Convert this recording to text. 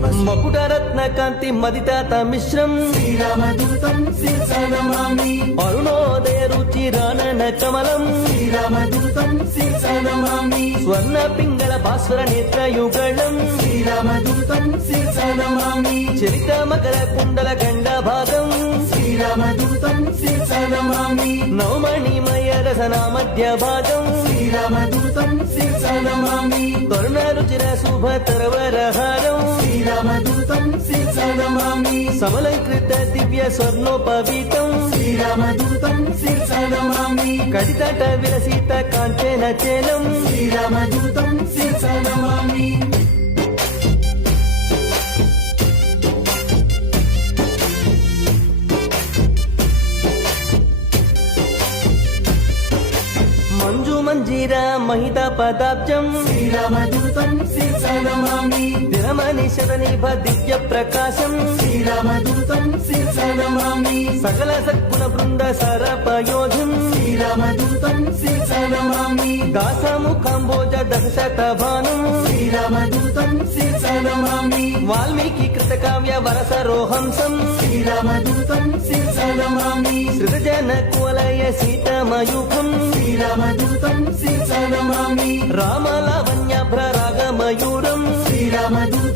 మకుటరత్న కాంతి మదితాత మిశ్రం శ్రీరామదూతం శిరసా నమామి అరుణోదయ రుచి రానన కమలం శ్రీరామదూతం శిరసా నమామి స్వర్ణ పింగళ భాస్వర నేత్ర యుగళం శ్రీరామదూతం శిరసా నమామి చరిత మకర కుండల గండ భాగం శ్రీరామదూతం శిరసా నమామి నవమణిమయ రసన మధ్య భాగం శ్రీరామదూతం శిరసా నమామి తరుణ రుచిర శుభ తరవరహారం శ్రీరామదూతం శిరసా నమామి సమలంకృత దివ్య స్వర్ణోపవీతం శ్రీరామదూతం శిరసా నమామి కడితట విలసిత కాంచన చేలం శ్రీరామదూతం శిరసా నమామి మంజు మంజీర మహిత పదాబ్జం శ్రీరామదూతం శిరసా నమామి దినమనిషద నిభ దివ్య ప్రకాశం శ్రీరామదూతం శిరసా నమామి సకల సద్గుణ బృంద సరపయోధం శ్రీరామదూతం శిరసా నమామి దాసముఖంబోజ దశత భానం శ్రీరామదూతం శిరసా నమామి వాల్మీకి కృత కావ్య వరసరోహంసం శ్రీరామదూతం శిరసా నమామి సృజన కువలయ సీతమయూఖం శ్రీరామదూతం శిరసా నమామి రామలావణ్యాభ్ర రాగమయూరం శ్రీరామదూతం